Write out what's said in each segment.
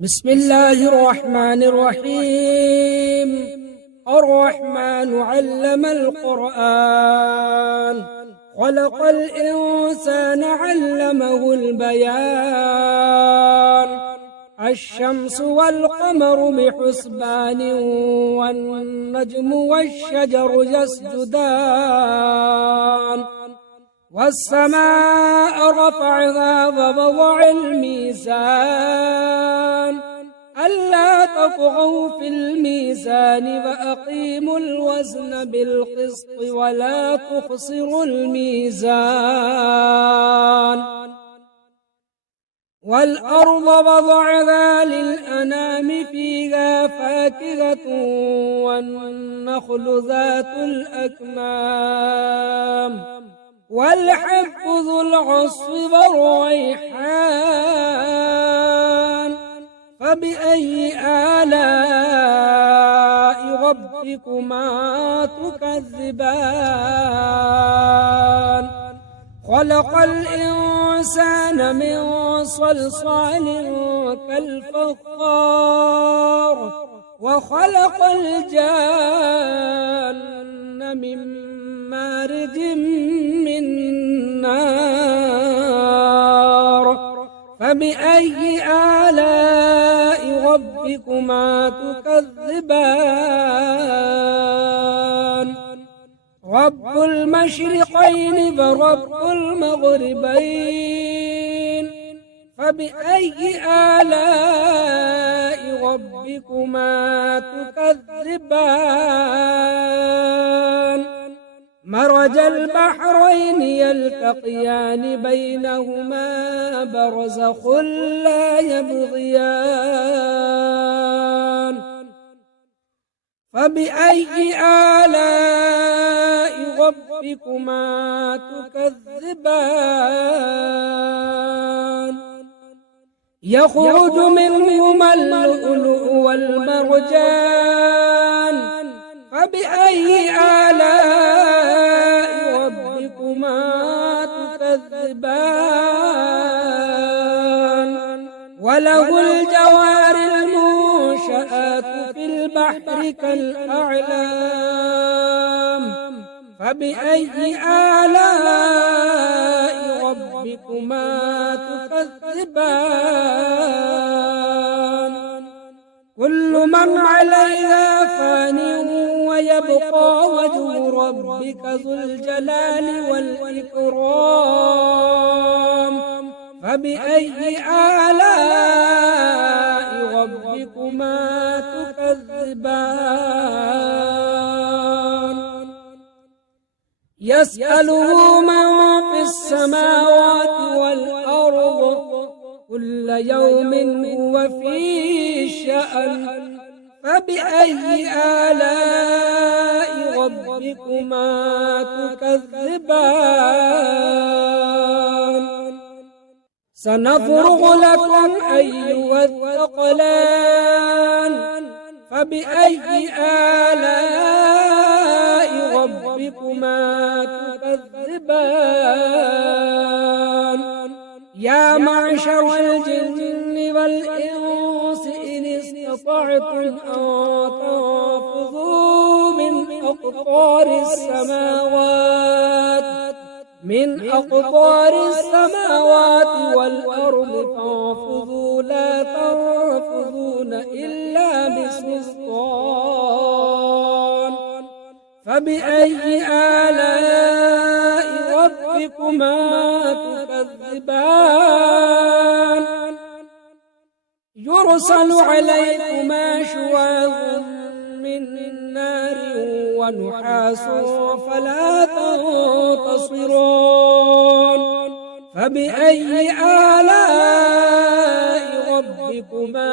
بسم الله الرحمن الرحيم. الرحمن علم القرآن، خلق الإنسان علمه البيان. الشمس والقمر بحسبان، والنجم والشجر يسجدان. والسماء رفعها ووضع الميزان، ألا تطغوا في الميزان وأقيموا الوزن بالقسط ولا تخسروا الميزان. والأرض وضعها للأنام، فيها فاكهة والنخل ذات الأكمام، والحب ذو العصف والريحان. فبأي آلاء ربكما تكذبان؟ خلق الإنسان من صلصال كالفخار، وخلق الجان من مارج من نار. فبأي آلاء ربكما تكذبان؟ رب المشرقين ورب المغربين، فبأي آلاء ربكما تكذبان؟ مرج البحرين يلتقيان، بينهما برزخ لا يبغيان. فبأي آلاء ربكما تكذبان؟ يخرج منهما اللؤلؤ والمرجان، فبأي آلاء ربكما تكذبان؟ وله الجوار المنشآت في البحر كالأعلام، فبأي آلاء ربكما تكذبان؟ كل من عليها فان، ويبقى وجه ربك ذو الجلال والإكرام. فبأي آلاء ربكما تكذبان؟ يسأله من في السماوات والأرض، كل يوم هو في شأن. فبأي آلاء ربكما تكذبان؟ سنفرغ لكم أيها الثقلان، فبأي آلاء ربكما تكذبان؟ يا معشر الجن والإنس إن استطعتم أن تنفذوا من أقطار السماوات والأرض، فانفذوا لا تنفذون إلا بسلطان. فبأي آلاء ربكما تكذبان؟ يرسل عليكما شواظ من نار ونحاس فلا تنتصران. فبأي آلاء ربكما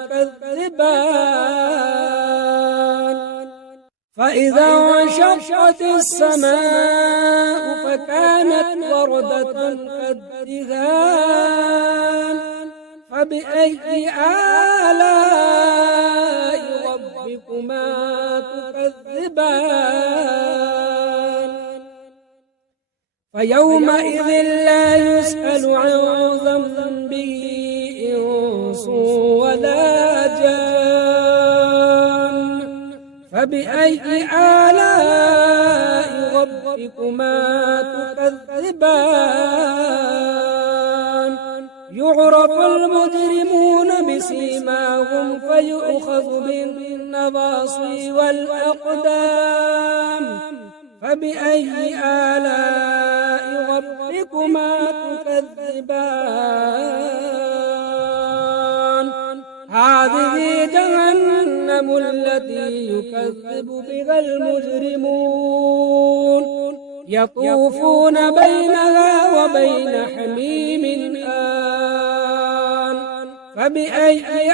تكذبان؟ فإذا انشقت السماء فكانت وردة كالدهان. فبأي آلاء ربكما تكذبان؟ فيومئذ لا يسأل عن ذنبه إنس ولا جان فبأي آلاء ربكما تكذبان يعرف المجرمون بسيماهم فيؤخذ بالنواصي والأقدام فبأي آلاء ربكما تكذبان هذه جهنم التي يكذب بها المجرمون يطوفون بينها وبين حميم آن فبأي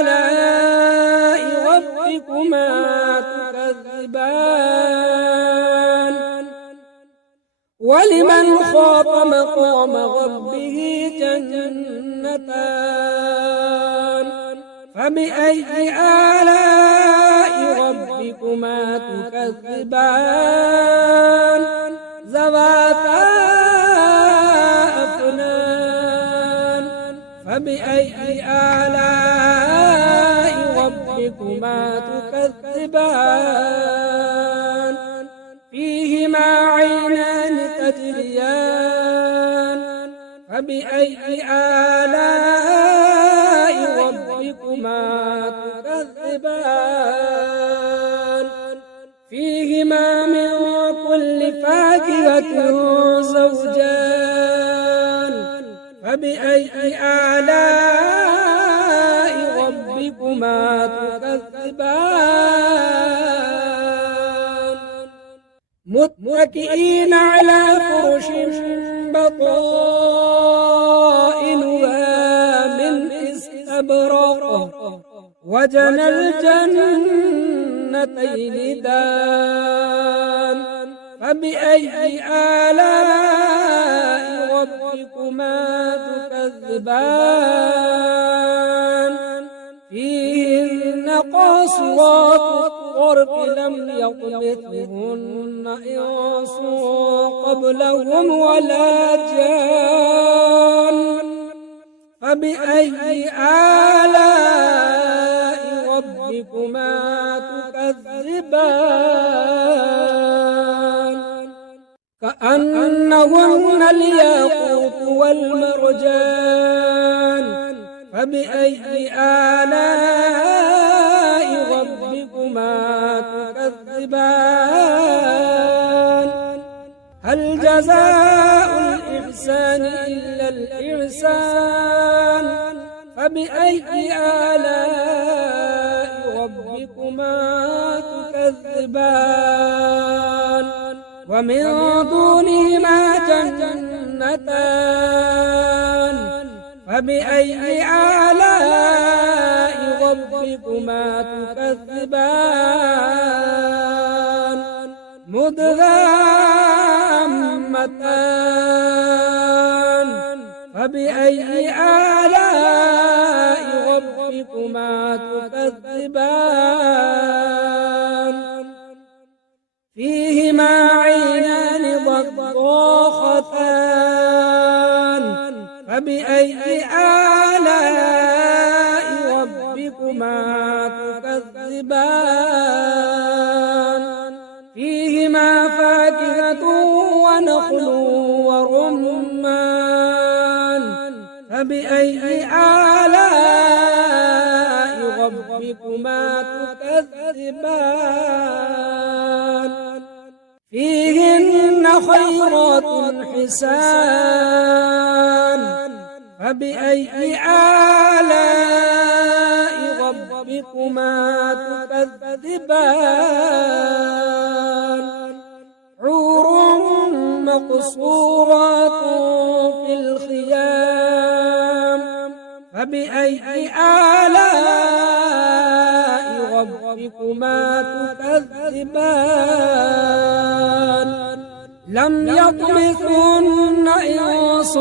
آلاء ربكما تكذبان ولمن خاف مقام ربه جنتان فبأي آلاء ربكما تكذبان ذواتا أفنان فبأي آلاء ربكما تكذبان فيهما عينان تجريان فبأي آلاء ربكما تكذبان فيهما من كل فاكهة زوجان فبأي آلاء ربكما تكذبان متكئين على فرش بطائنها من استبرق وجنى الجنتين دان فبأي آلاء ربكما تكذبان فيهن قاصرات الطرف لم يطمثهن إنس قبلهم ولا جان فبأي آلاء ربكما تكذبان كأنهن الياقوت والمرجان فبأي آلاء ربكما تكذبان هل جزاء الإحسان إلا الإحسان فبأي آلاء ربكما تكذبان ومن دونهما جنتان فبأي آلاء ربكما تكذبان مدغامتان فبأي آلاء ربكما تكذبان فيهما عينان ضاختان فبأي آلاء ربكما تكذبان فيهما فاكهة ونخل ورمان فبأي آلاء ربكما تكذبان فيهن خيرات حسان فبأي آلاء ربكما تكذبان حور مقصورات في الخيام فبأي آلاء ربكما تكذبان لم يطمثهن إنس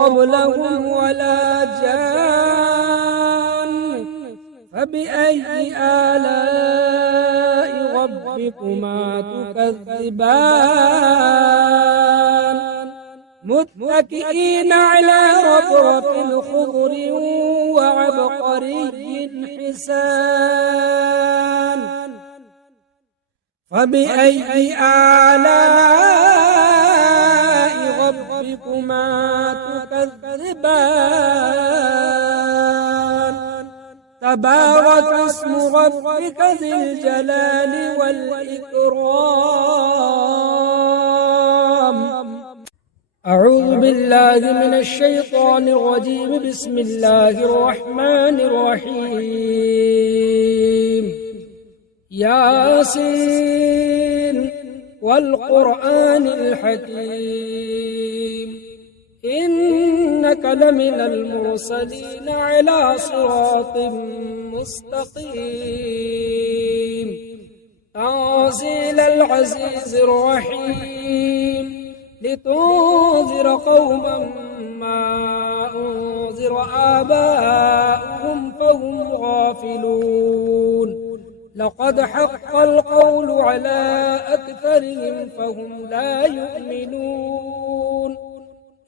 قبلهم ولا جان فبأي آلاء ربكما تكذبان متكئين على رفرف خضر وعبقري حسان فبأي آلاء ربكما تكذبان تبارك اسم ربك ذي الجلال والإكرام أعوذ بالله من الشيطان الرجيم بسم الله الرحمن الرحيم ياسين والقرآن الحكيم إنك لمن المرسلين على صراط مستقيم تنزيل العزيز الرحيم لتنذر قوما ما أنذر آباؤهم فهم غافلون لقد حق القول على أكثرهم فهم لا يؤمنون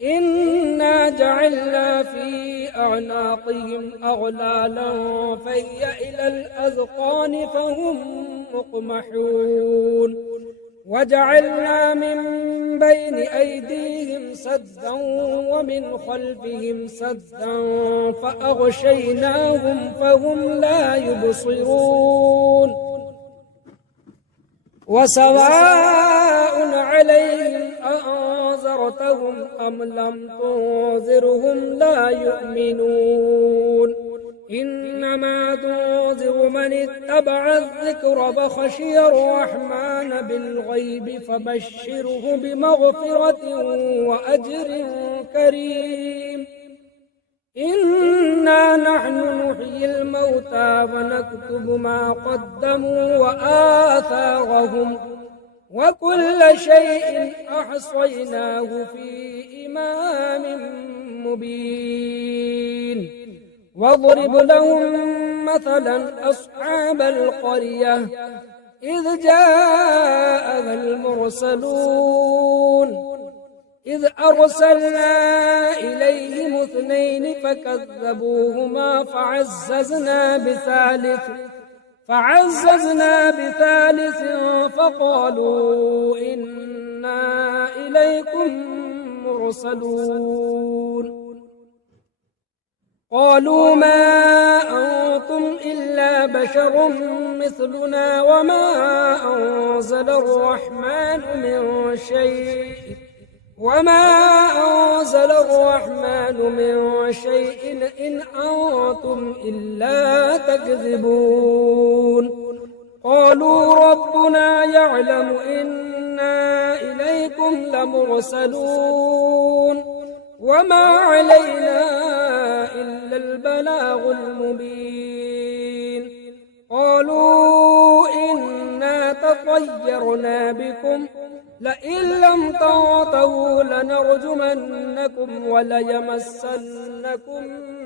إنا جعلنا في أعناقهم أغلالا فهي إلى الأذقان فهم مقمحون وجعلنا من بين أيديهم سدا ومن خلفهم سدا فأغشيناهم فهم لا يبصرون وسواء عليهم أأنذرتهم أم لم تنذرهم لا يؤمنون إنما تنذر من اتبع الذكر فخشي الرحمن بالغيب فبشره بمغفرة وأجر كريم إنا نحن نحيي الموتى ونكتب ما قدموا وآثارهم وكل شيء أحصيناه في إمام مبين واضرب لهم مثلا أصحاب القرية إذ جاءها المرسلون إذ أرسلنا إليهم اثنين فكذبوهما فعززنا بثالث فقالوا إنا إليكم مرسلون قالوا ما أنتم إلا بشر مثلنا وما أنزل الرحمن من شيء إن أنتم إلا تكذبون قالوا ربنا يعلم إنا إليكم لمرسلون وما علينا إلا البلاغ المبين قالوا إنا تطيرنا بكم لئن لم تنتهوا لنرجمنكم وليمسنكم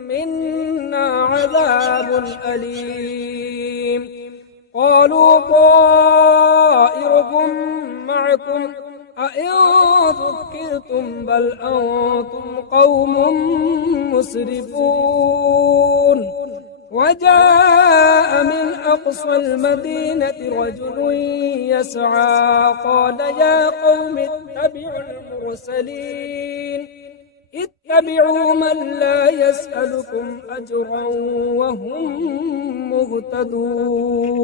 منا عذاب أليم قالوا طائركم معكم أئن ذكرتم بل أنتم قوم مسرفون وجاء من أقصى المدينة رجل يسعى قال يا قوم اتبعوا المرسلين اتبعوا من لا يسألكم أجرا وهم مهتدون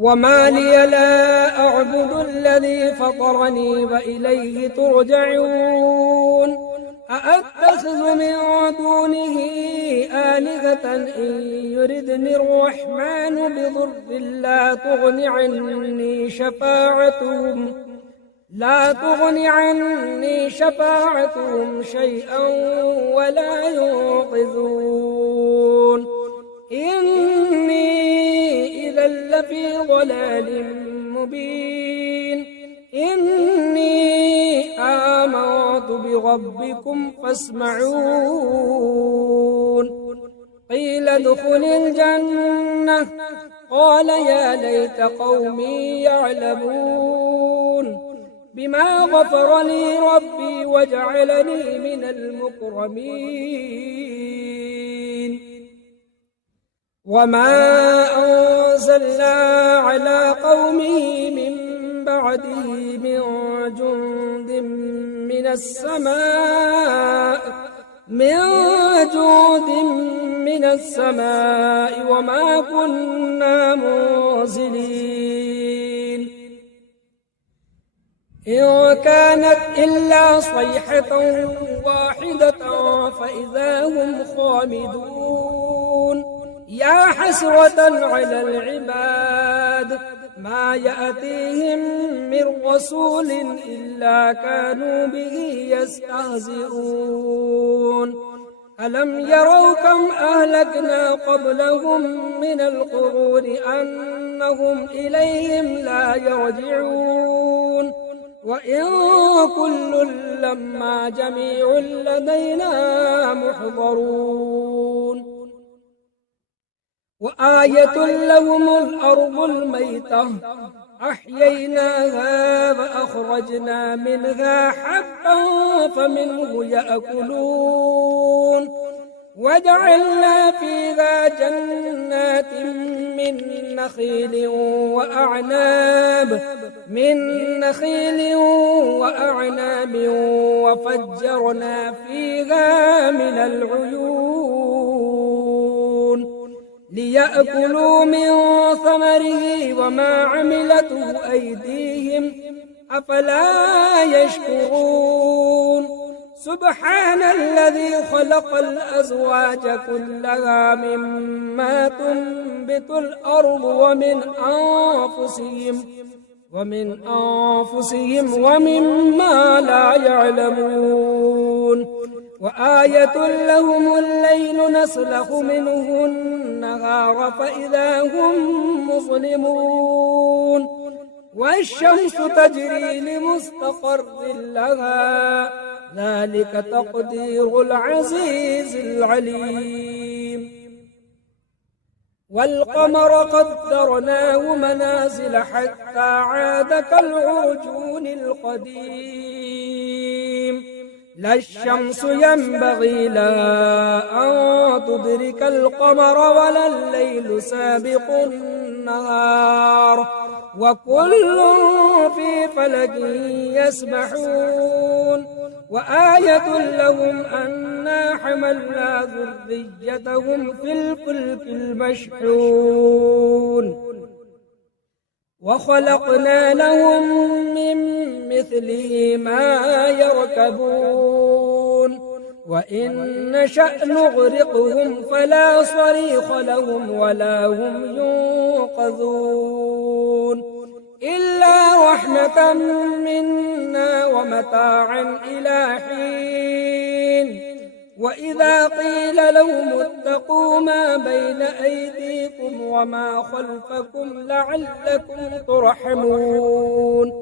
وما لي لا أعبد الذي فطرني وإليه ترجعون أأتخذ من دونه آلهة إن يردني الرحمن بضر لا تغن عني شفاعتهم شيئا ولا ينقذون إني إذا لفي ضلال مبين إني آمنت بربكم فاسمعون قيل ادخل الجنة قال يا ليت قومي يعلمون بما غفر لي ربي وجعلني من المكرمين وما أنزلنا على قومه من بعده من جند من السماء وما كنا منزلين إن كانت إلا صيحة واحدة فإذا هم خامدون يا حسرة على العباد ما يأتيهم من رسول إلا كانوا به يستهزئون ألم يروا كم أهلكنا قبلهم من القرون أنهم إليهم لا يرجعون وإن كل لما جميع لدينا محضرون وآية لهم الأرض الميتة أحييناها فأخرجنا منها حبا فمنه يأكلون وجعلنا فيها جنات من نخيل وأعناب وفجرنا فيها من العيون ليأكلوا من ثمره وما عملته أيديهم أفلا يشكرون سبحان الذي خلق الأزواج كلها مما تنبت الأرض ومن أنفسهم ومما لا يعلمون وآية لهم الليل نسلخ منه النهار فإذا هم مظلمون والشمس تجري لمستقر لها ذلك تقدير العزيز العليم والقمر قدرناه منازل حتى عاد كالعرجون القديم لا الشمس ينبغي لها أن تدرك القمر ولا الليل سابق النهار وكل في فلك يسبحون وآية لهم أنا حملنا ذريتهم في الفلك المشحون وخلقنا لهم من مثله ما يركبون وإن نشأ نغرقهم فلا صريخ لهم ولا هم ينقذون إلا رحمة منا ومتاعا إلى حين وإذا قيل لهم اتقوا ما بين أيديكم وما خلفكم لعلكم ترحمون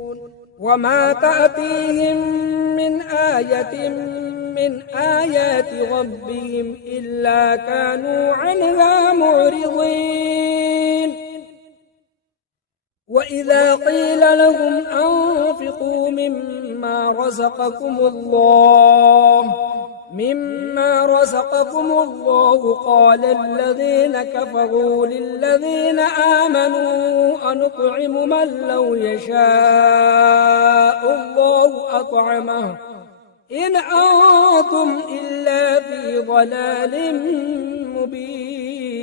وما تأتيهم من آية من آيات ربهم إلا كانوا عنها معرضين وإذا قيل لهم أنفقوا مما رزقكم الله قال الذين كفروا للذين آمنوا أنطعم من لو يشاء الله أطعمه إن أنتم إلا في ضلال مبين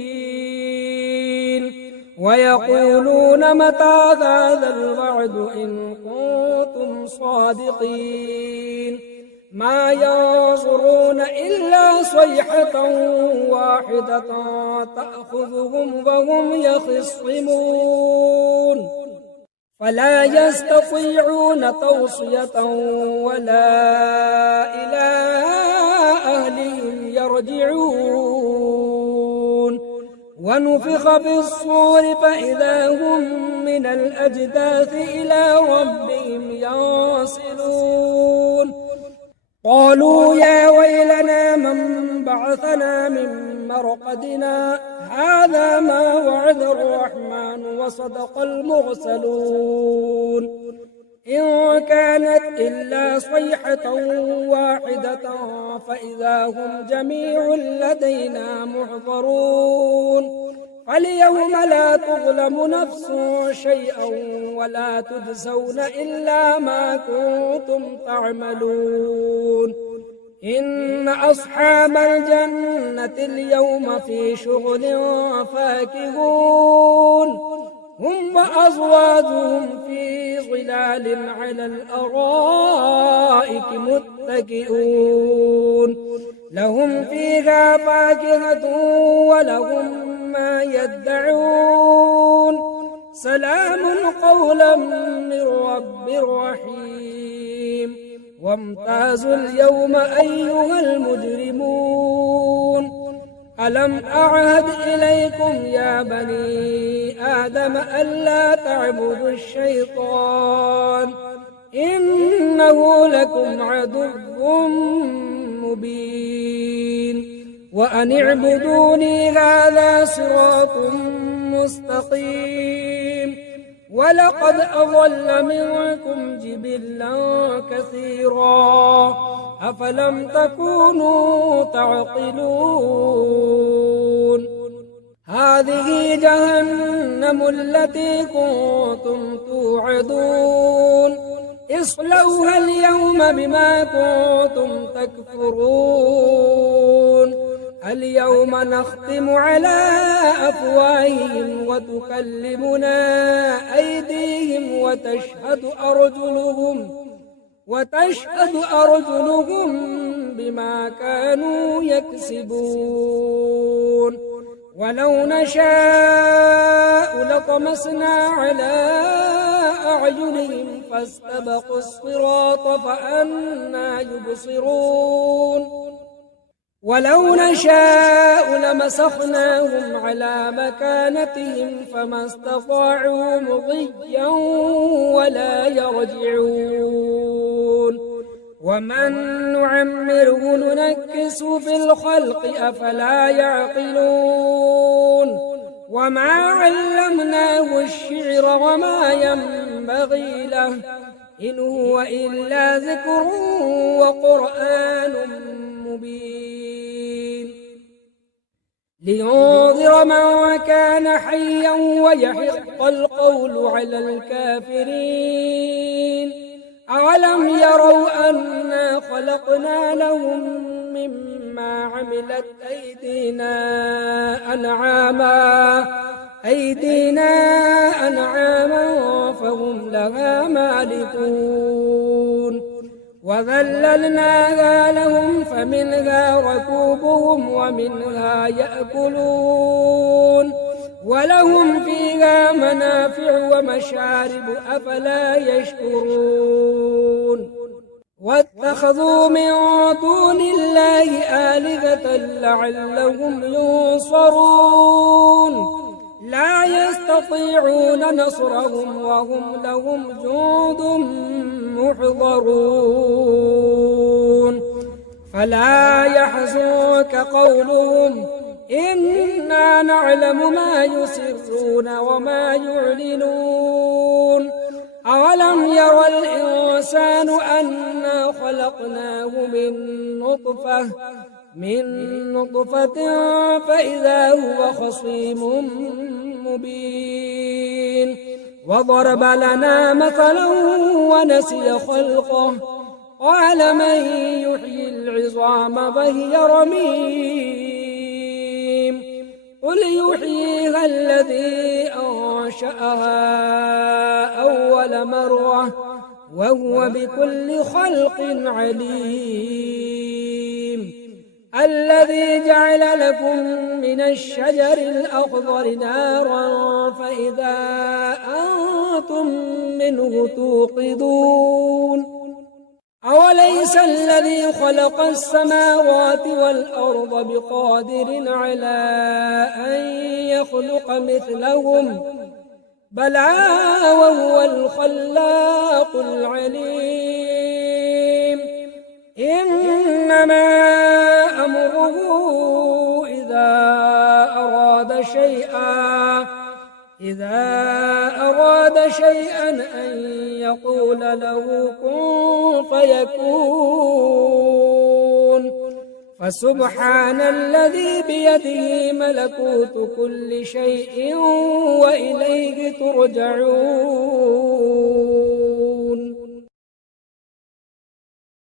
ويقولون متى هذا الوعد إن كنتم صادقين ما ينظرون إلا صيحة واحدة تأخذهم وهم يخصمون فلا يستطيعون توصية ولا إلى أهلهم يرجعون ونفخ في الصور فإذا هم من الأجداث إلى ربهم ينسلون قالوا يا ويلنا من بعثنا من مرقدنا هذا ما وعد الرحمن وصدق المرسلون إن كانت إلا صيحة واحدة فإذا هم جميع لدينا محضرون فاليوم لا تظلم نفس شيئا ولا تجزون إلا ما كنتم تعملون إن أصحاب الجنة اليوم في شغل فاكهون هم وأزواجهم في ظلال على الأرائك متكئون لهم فيها فاكهة ولهم ما يدعون سلام قولا من رب رحيم وامتازوا اليوم أيها المجرمون ألم أعهد إليكم يا بني آدم ألا تعبدوا الشيطان إنه لكم عدو مبين وأن اعبدوني هذا صراط مستقيم ولقد أضل منكم جبلا كثيرا أفلم تكونوا تعقلون هذه جهنم التي كنتم توعدون اصلوها اليوم بما كنتم تكفرون اليوم نختم على أفواههم وتكلمنا أيديهم وتشهد أرجلهم بما كانوا يكسبون ولو نشاء لطمسنا على أعينهم فاستبقوا الصراط فأنى يبصرون ولو نشاء لمسخناهم على مكانتهم فما استطاعوا مضيا ولا يرجعون ومن نعمره ننكس في الخلق أفلا يعقلون وما علمناه الشعر وما ينبغي له إن هو إلا ذكر وقرآن مبين لينذر من كان حيا ويحق القول على الكافرين أولم يروا أنا خلقنا لهم مما عملت أيدينا أنعاما فهم لها مالكون وذللناها لهم فمنها ركوبهم ومنها يأكلون ولهم فيها منافع ومشارب أفلا يشكرون واتخذوا من دون الله آلهة لعلهم ينصرون لا يستطيعون نصرهم وهم لهم جند محضرون فلا يحزنك قولهم إنا نعلم ما يسرون وما يعلنون أولم ير الإنسان أنا خلقناه من نطفة فإذا هو خصيم مبين وضرب لنا مثلا ونسي خلقه قال من يحيي العظام وهي رميم قل يحييها الذي أنشأها أول مرة وهو بكل خلق عليم الذي جعل لكم من الشجر الأخضر نارا فإذا أنتم منه توقدون أوليس الذي خلق السماوات والأرض بقادر على أن يخلق مثلهم بلى وهو الخلاق العليم إنما أمره إذا أراد شيئا إذا أراد شيئا أن يقول له كن فيكون فسبحان الذي بيده ملكوت كل شيء وإليه ترجعون